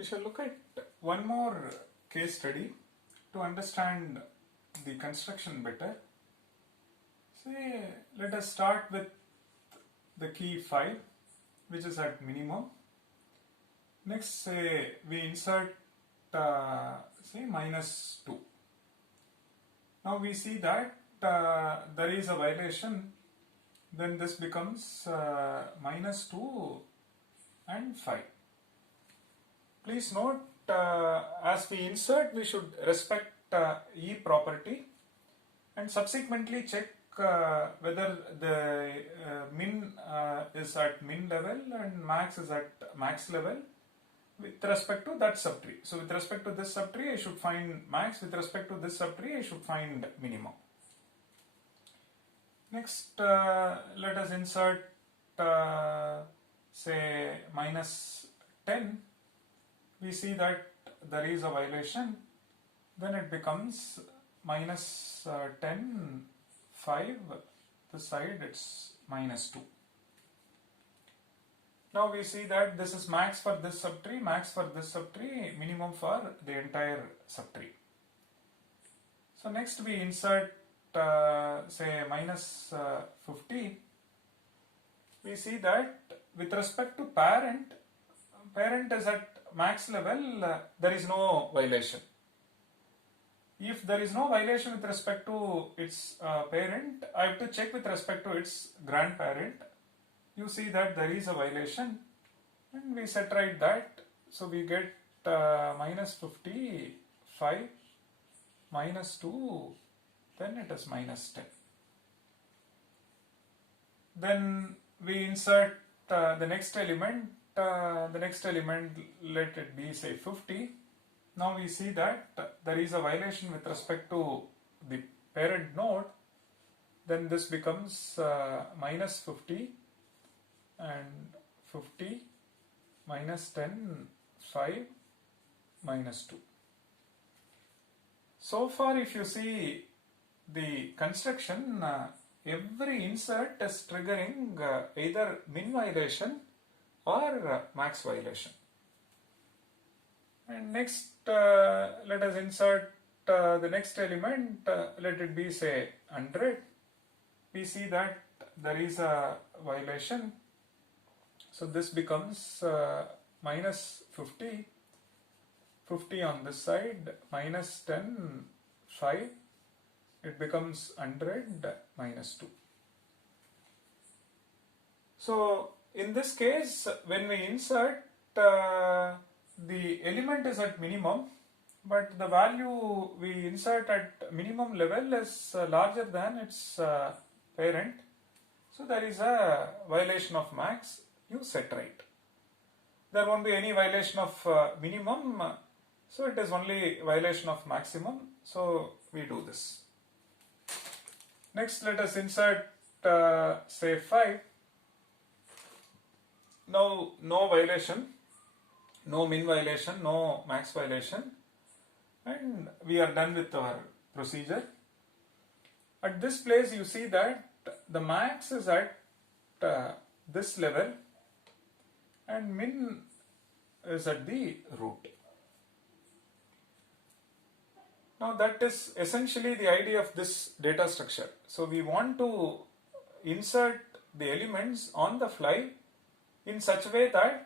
We shall look at one more case study to understand the construction better. Say, let us start with the key 5, which is at minimum. Next, say we insert say -2. Now we see that there is a violation, then this becomes -2 and 5. Please note, as we insert, we should respect E property and subsequently check whether the min is at min level and max is at max level with respect to that subtree. So with respect to this subtree, I should find max. With respect to this subtree, I should find minimum. Next, let us insert say -10. We see that there is a violation, then it becomes -10, 5, this side it's -2. Now we see that this is max for this subtree, max for this subtree, minimum for the entire subtree. So next we insert say -50. We see that with respect to parent is at max level, there is no violation. If there is no violation with respect to its parent, I have to check with respect to its grandparent. You see that there is a violation and we set right that. So we get -50, 5, -2, then it is -10. Then we insert the next element. Let it be say 50. Now we see that there is a violation with respect to the parent node, then this becomes -50 and 50, -10, 5, -2. So far, if you see the construction, every insert is triggering either min violation or max violation. And next, let us insert the next element. Let it be say 100. We see that there is a violation, so this becomes -50, 50 on this side, -10, 5. It becomes 100, -2. So in this case, when we insert, the element is at minimum, but the value we insert at minimum level is larger than its parent. So there is a violation of max. You set right. There won't be any violation of minimum, so it is only violation of maximum. So we do this. Next, let us insert say 5. Now no violation, no min violation, no max violation, and we are done with our procedure. At this place you see that the max is at this level and min is at the root. Now that is essentially the idea of this data structure. So we want to insert the elements on the fly in such a way that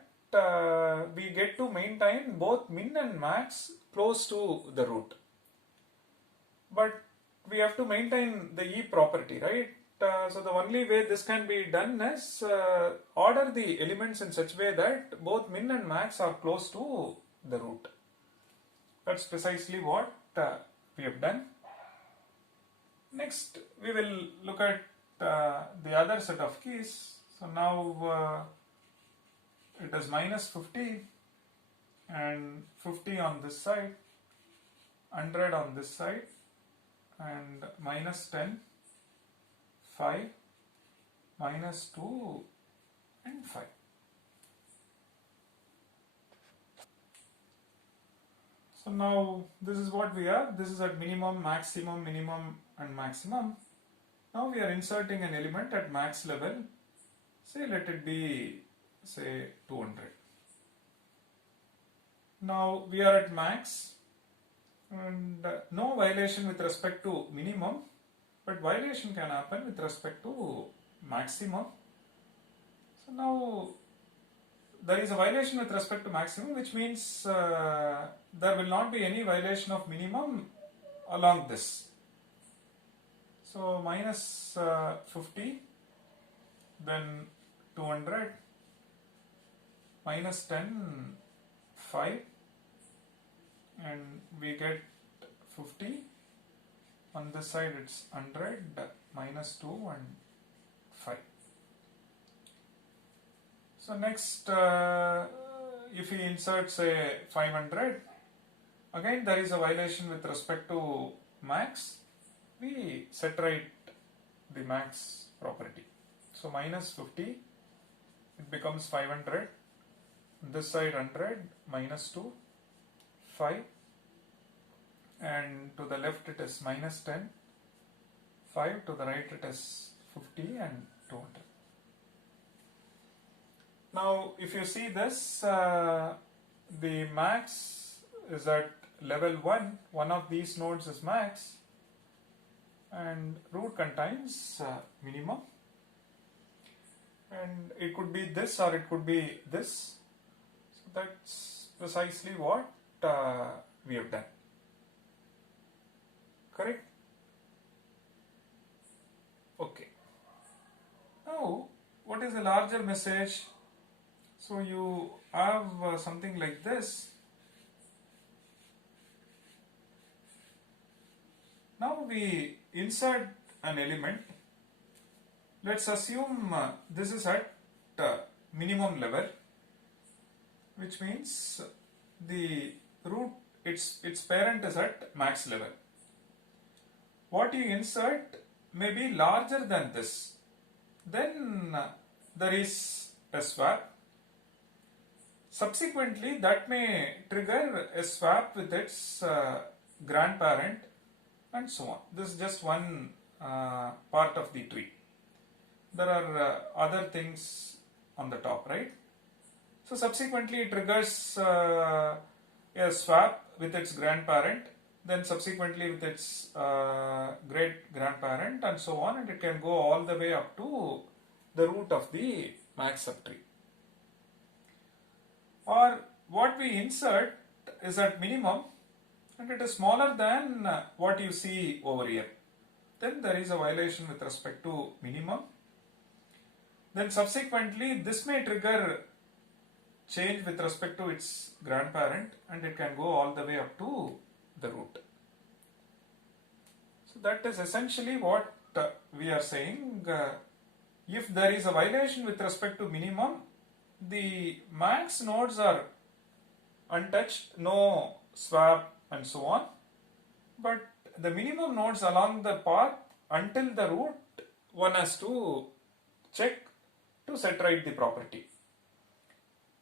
we get to maintain both min and max close to the root. But we have to maintain the E property, right? So the only way this can be done is order the elements in such a way that both min and max are close to the root. That's precisely what we have done. Next, we will look at the other set of keys. So now it is -50 and 50 on this side, 100 on this side, and -10, 5, -2, and 5. So now this is what we have. This is at minimum, maximum, minimum, and maximum. Now we are inserting an element at max level. Say let it be say 200. Now we are at max, and no violation with respect to minimum, but violation can happen with respect to maximum. So now there is a violation with respect to maximum, which means there will not be any violation of minimum along this. So minus 50, then 200, minus 10, 5, and we get 50. On this side it's 100, minus 2 and 5. So next, if we insert say 500, again there is a violation with respect to max. We set right the max property. So minus 50, it becomes 500. This side 100, minus 2, 5, and to the left it is minus 10, 5, to the right it is 50 and 200. Now if you see this, the max is at level 1, one of these nodes is max, and root contains minimum, and it could be this or it could be this. So that's precisely what we have done. Correct? Okay. Now, what is the larger message? So you have something like this. Now we insert an element. Let's assume this is at minimum level, which means the root, its parent is at max level. What you insert may be larger than this. Then there is a swap. Subsequently, that may trigger a swap with its grandparent and so on. This is just one part of the tree. There are other things on the top, right? So subsequently it triggers a swap with its grandparent, then subsequently with its great grandparent and so on, and it can go all the way up to the root of the max subtree. Or what we insert is at minimum and it is smaller than what you see over here. Then there is a violation with respect to minimum. Then subsequently this may trigger change with respect to its grandparent and it can go all the way up to the root. So that is essentially what we are saying. If there is a violation with respect to minimum, the max nodes are untouched, no swap and so on, but the minimum nodes along the path until the root, one has to check to set right the property.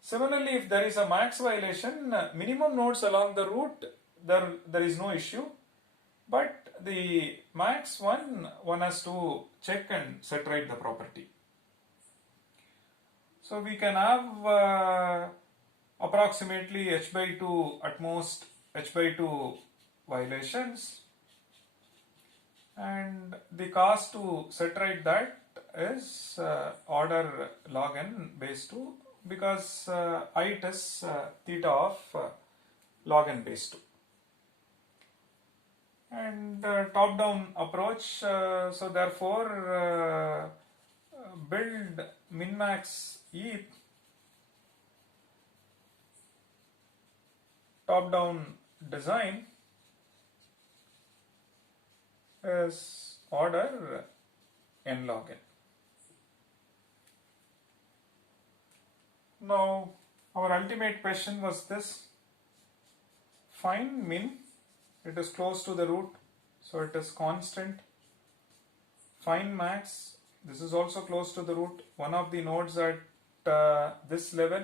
Similarly, if there is a max violation, minimum nodes along the root, there is no issue, but the max one has to check and set right the property. So we can have approximately h by 2, at most h by 2 violations, and the cost to set right that is order log n base 2, because it is theta of log n base 2. And top down approach, so therefore build min-max ETH top down design is order n log n. Now our ultimate question was this: find min, it is close to the root, so it is constant. Find max, this is also close to the root, one of the nodes at this level,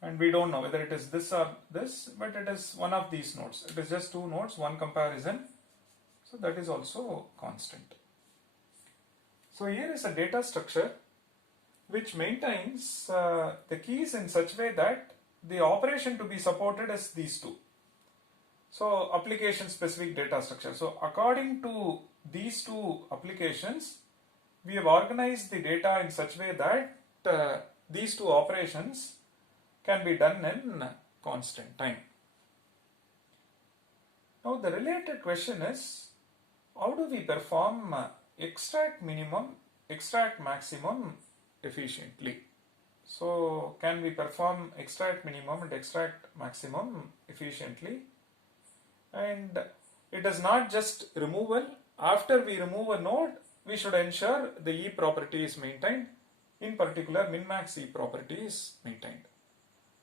and we don't know whether it is this or this, but it is one of these nodes. It is just two nodes, one comparison, so that is also constant. So here is a data structure which maintains the keys in such way that the operation to be supported is these two. So application specific data structure. So according to these two applications, we have organized the data in such way that these two operations can be done in constant time. Now the related question is, how do we perform extract minimum, extract maximum efficiently? So can we perform extract minimum and extract maximum efficiently? And it is not just removal. After we remove a node, we should ensure the E property is maintained. In particular, min-max E property is maintained,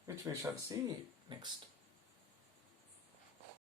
which we shall see next.